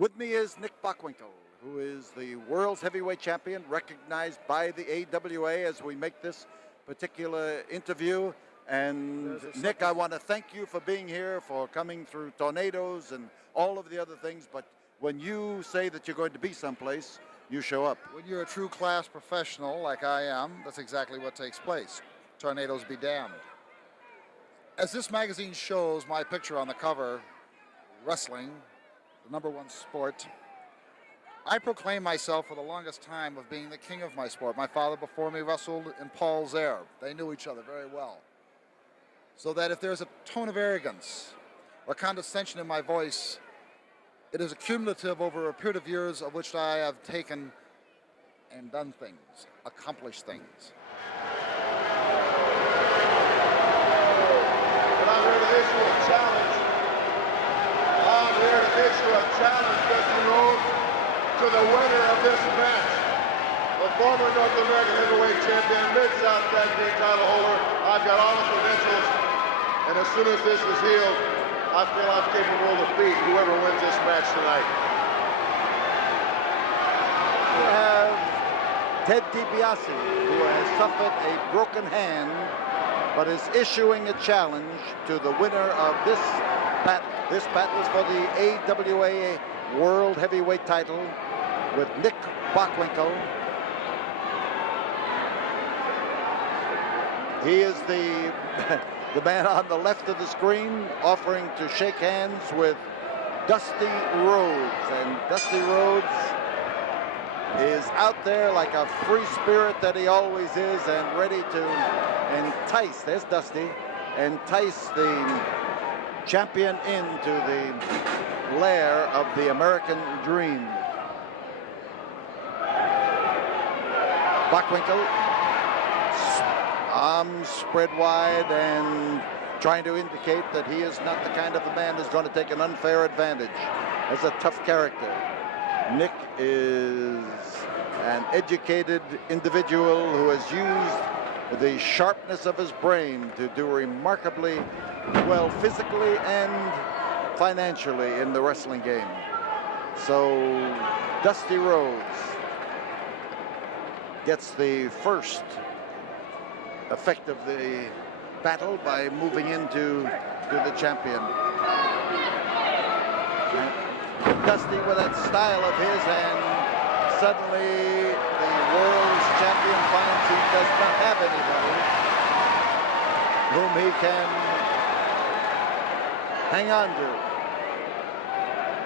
With me is Nick Bockwinkel, who is the world's heavyweight champion, recognized by the AWA as we make this particular interview. And Nick, I want to thank you for being here, for coming through tornadoes and all of the other things. But when you say that you're going to be someplace, you show up. When you're a true class professional like I am, that's exactly what takes place. Tornadoes be damned. As this magazine shows my picture on the cover, wrestling, the #1 sport, I proclaim myself for the longest time of being the king of my sport. My father before me wrestled in Paul's Air. They knew each other very well. So that if there's a tone of arrogance or condescension in my voice, it is accumulative over a period of years of which I have taken and done things, accomplished things. But I'm here to issue a challenge. I'm here to issue a challenge, Mr. Rhodes, to the winner of this match. The former North American heavyweight champion, Mid-South Tag Team title holder. I've got all the credentials, and as soon as this is healed, I feel I'm capable to defeat whoever wins this match tonight. We have Ted DiBiase, who has suffered a broken hand, but is issuing a challenge to the winner of this battle. This battle is for the AWA World Heavyweight title with Nick Bockwinkel. He is the man on the left of the screen, offering to shake hands with Dusty Rhodes. And Dusty Rhodes is out there like a free spirit that he always is, and ready to entice, there's Dusty, entice the champion into the lair of the American dream. Bockwinkel, arms spread wide and trying to indicate that he is not the kind of a man who's going to take an unfair advantage. As a tough character. Nick is an educated individual who has used the sharpness of his brain to do remarkably well physically and financially in the wrestling game. So Dusty Rhodes gets the first effect of the battle by moving into the champion. Dusty with that style of his, and suddenly the world's champion finds he does not have anybody whom he can hang on to.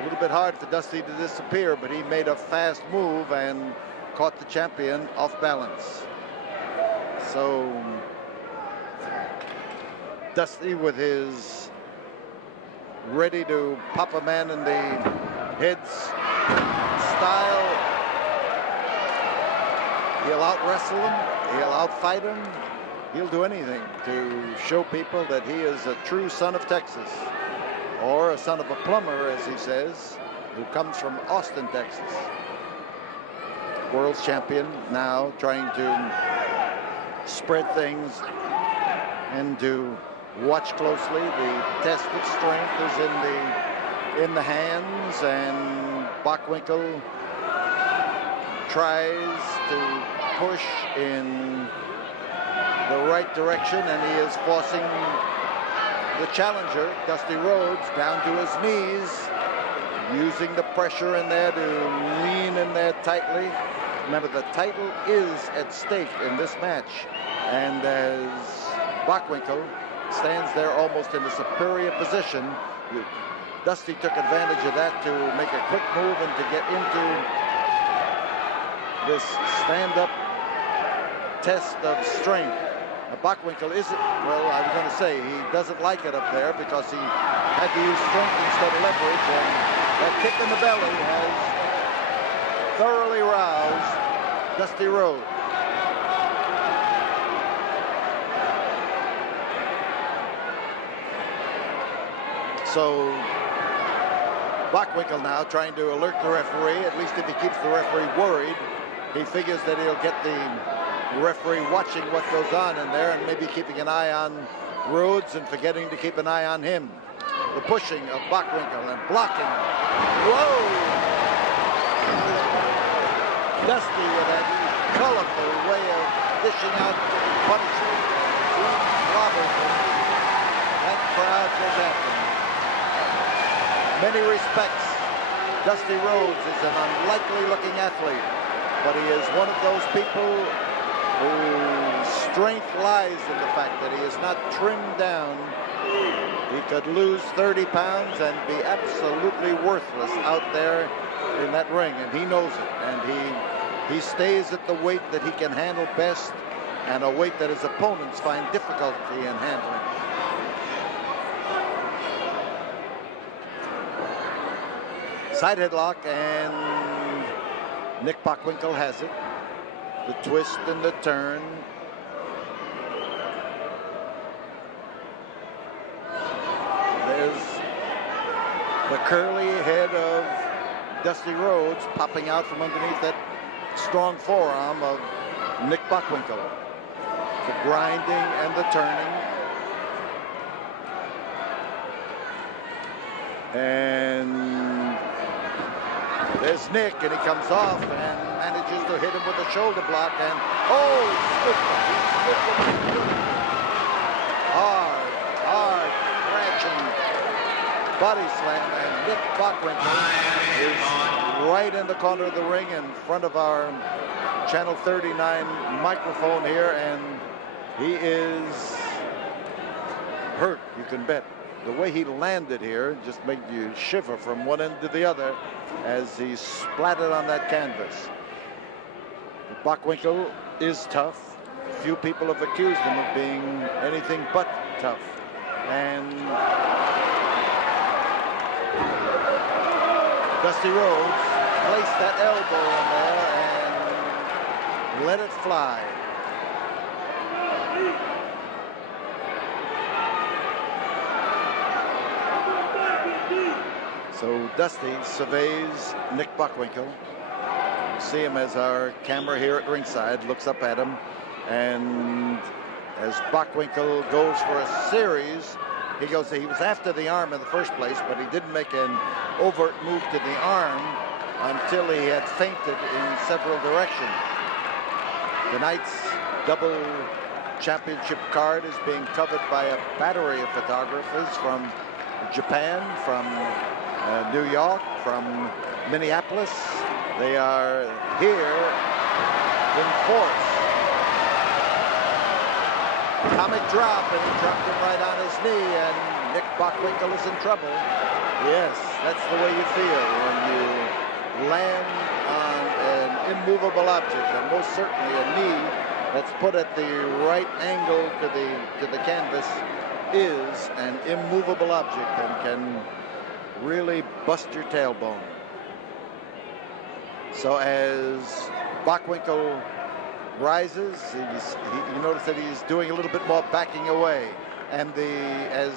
A little bit hard for Dusty to disappear, but he made a fast move and caught the champion off balance. So Dusty with his ready to pop a man in the head style. He'll out-wrestle him, he'll out-fight him, he'll do anything to show people that he is a true son of Texas, or a son of a plumber, as he says, who comes from Austin, Texas. World's champion now trying to spread things and to watch closely. The test of strength is in the hands, and Bockwinkel tries to push in the right direction, and he is forcing the challenger, Dusty Rhodes, down to his knees, using the pressure in there to lean in there tightly. Remember, the title is at stake in this match, and as Bockwinkel stands there almost in a superior position, Dusty took advantage of that to make a quick move and to get into this stand-up test of strength. Bockwinkel isn't, well, I was going to say, he doesn't like it up there because he had to use strength instead of leverage, and that kick in the belly has thoroughly roused Dusty Rhodes. So Bockwinkel now trying to alert the referee. At least if he keeps the referee worried, he figures that he'll get the referee watching what goes on in there and maybe keeping an eye on Rhodes and forgetting to keep an eye on him. The pushing of Bockwinkel and blocking. Whoa! lashing out punishment. He clobbers him. That crowd goes after him. Many respects, Dusty Rhodes is an unlikely looking athlete, but he is one of those people whose strength lies in the fact that he is not trimmed down. He could lose 30 pounds and be absolutely worthless out there in that ring, and he knows it. And he stays at the weight that he can handle best, and a weight that his opponents find difficulty in handling. Side headlock, and Nick Bockwinkel has it. The twist and the turn. There's the curly head of Dusty Rhodes popping out from underneath that strong forearm of Nick Bockwinkel. The grinding and the turning. And there's Nick, and he comes off and manages to hit him with a shoulder block, and oh, he slipped him. Hard, crashing body slam, and Nick Bockwinkel is right in the corner of the ring in front of our Channel 39 microphone here, and he is hurt, you can bet. The way he landed here just made you shiver from one end to the other as he splattered on that canvas. Bockwinkel is tough. Few people have accused him of being anything but tough. And Dusty Rhodes placed that elbow in there and let it fly. So Dusty surveys Nick Bockwinkel. You see him as our camera here at ringside looks up at him, and as Bockwinkel goes for a series, he was after the arm in the first place, but he didn't make an overt move to the arm until he had feinted in several directions. Tonight's double championship card is being covered by a battery of photographers from Japan, from New York, from Minneapolis. They are here in force. Atomic drop, and he dropped him right on his knee, and Nick Bockwinkel is in trouble. Yes, that's the way you feel when you land on an immovable object, and most certainly a knee that's put at the right angle to the canvas is an immovable object and can really bust your tailbone. So as Bockwinkel rises, you notice that he's doing a little bit more backing away, and as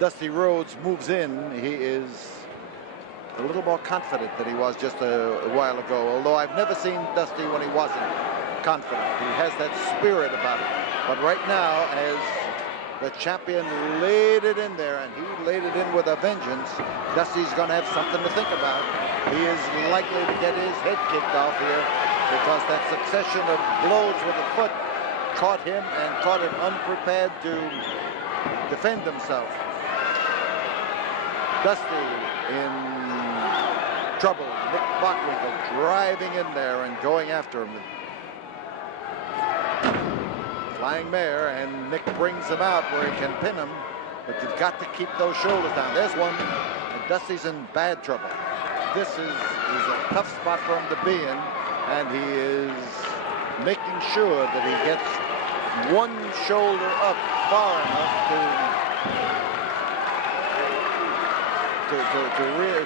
Dusty Rhodes moves in, he is a little more confident than he was just a while ago, although I've never seen Dusty when he wasn't confident. He has that spirit about him. But right now, as the champion laid it in there, and he laid it in with a vengeance, Dusty's going to have something to think about. He is likely to get his head kicked off here because that succession of blows with the foot caught him and caught him unprepared to defend himself. Dusty in trouble. Nick Bockwinkel driving in there and going after him. Flying mare, and Nick brings him out where he can pin him, but you've got to keep those shoulders down. There's one, and Dusty's in bad trouble. This is a tough spot for him to be in, and he is making sure that he gets one shoulder up far enough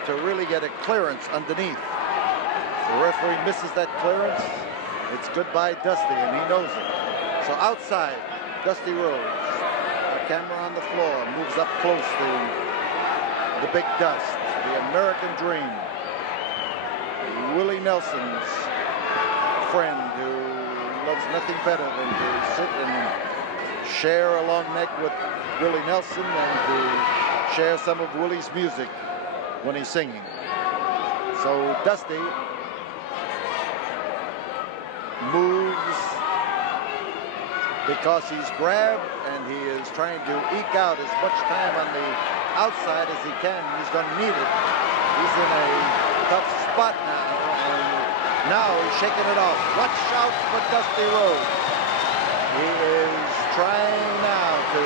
to really get a clearance underneath. If the referee misses that clearance, it's goodbye Dusty, and he knows it. So outside, Dusty Rhodes, the camera on the floor, moves up close to the big dust, the American dream. Willie Nelson's friend who loves nothing better than to sit and share a long neck with Willie Nelson and to share some of Willie's music when he's singing. So Dusty moves because he's grabbed and he is trying to eke out as much time on the outside as he can. He's going to need it. He's in a tough spot now, and now he's shaking it off. Watch out for Dusty Rhodes. He is trying now to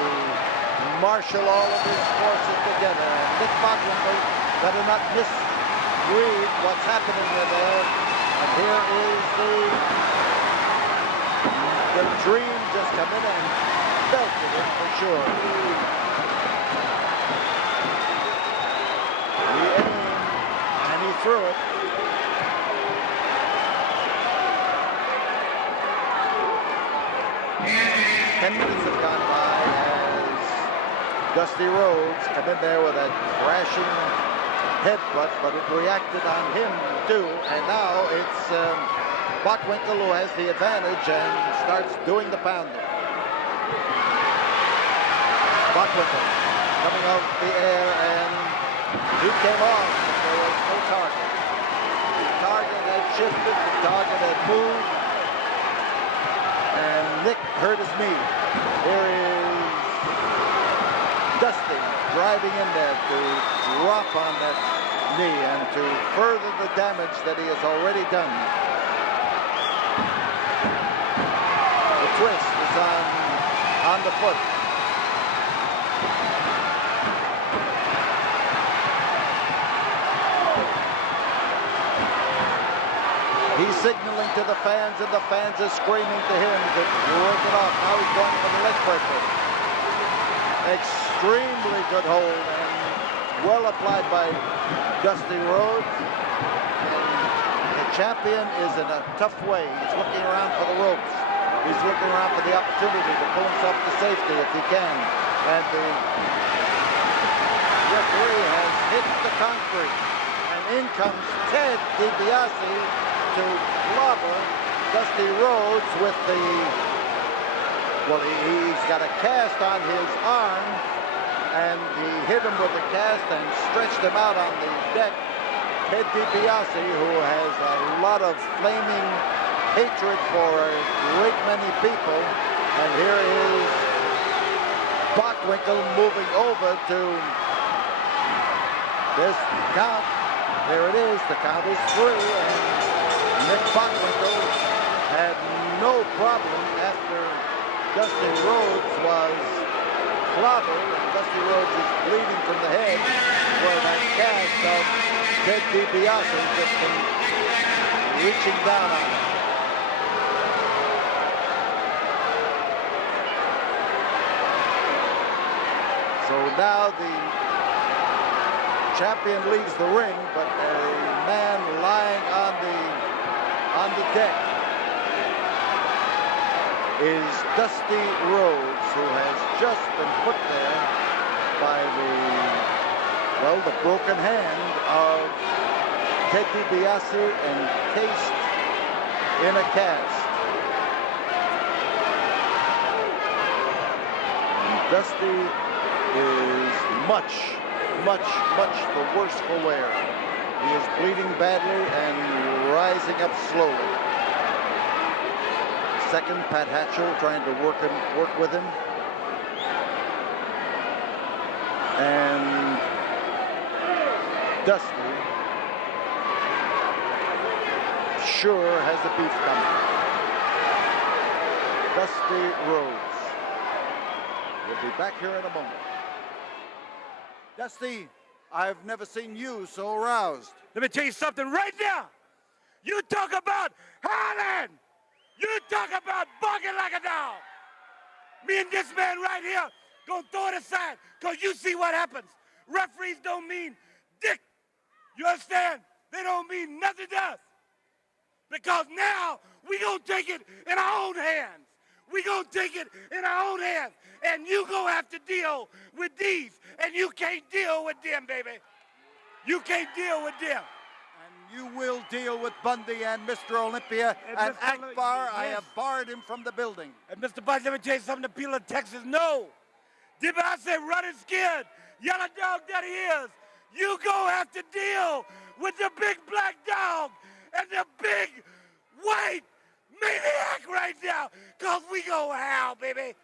marshal all of his forces together. And Nick Bockwinkel better not misread what's happening there. And here is the Dream just come in and belted it for sure. He aimed and he threw it. Ten minutes have gone by as Dusty Rhodes come in there with a crashing headbutt, but it reacted on him too. And now it's Bockwinkel who has the advantage and starts doing the pounding. Bockwinkel coming off the air, and he came off, but there was no target. The target had shifted, the target had moved, and Nick hurt his knee. Here is Dusty driving in there to drop on that knee and to further the damage that he has already done. The twist is on the foot. He's signaling to the fans, and the fans are screaming to him to work it off. Now he's going for the leg breaker. Extremely good hold and well applied by Dusty Rhodes. And the champion is in a tough way. He's looking around for the ropes. He's looking around for the opportunity to pull himself to safety if he can. And the referee has hit the concrete. And in comes Ted DiBiase to clobber Dusty Rhodes with the, well, he's got a cast on his arm, and he hit him with the cast and stretched him out on the deck. Ted DiBiase, who has a lot of flaming hatred for a great many people, and here is Bockwinkel moving over to this count. There it is, the count is 3, and Nick Bockwinkel had no problem after Dusty Rhodes was clobbered, and Dusty Rhodes is bleeding from the head where that cast of Ted DiBiase just been reaching down on him. So now the champion leaves the ring, but a man lying on the deck is Dusty Rhodes, who has just been put there by the broken hand of Ted DiBiase and encased in a cast. And Dusty is much the worse for wear. He is bleeding badly and rising up slowly. Second, Pat Hatchell trying to work with him. And Dusty sure has the beef coming. Dusty Rhodes. We'll be back here in a moment. Dusty, I've never seen you so aroused. Let me tell you something right now. You talk about Harlan. You talk about barking like a dog. Me and this man right here gonna throw it aside, because you see what happens. Referees don't mean dick. You understand? They don't mean nothing to us. Because now we gonna take it in our own hands. We gonna take it in our own hands. And you gonna have to deal with these. And you can't deal with them, baby. You can't deal with them. And you will deal with Bundy and Mr. Olympia and Akbar. Yes. I have barred him from the building. And Mr. Bundy, let me tell you something the people of Texas know. DiBiase running scared, yellow dog that he is. You gonna have to deal with the big black dog and the big white meanie. down, cause we go hell, baby.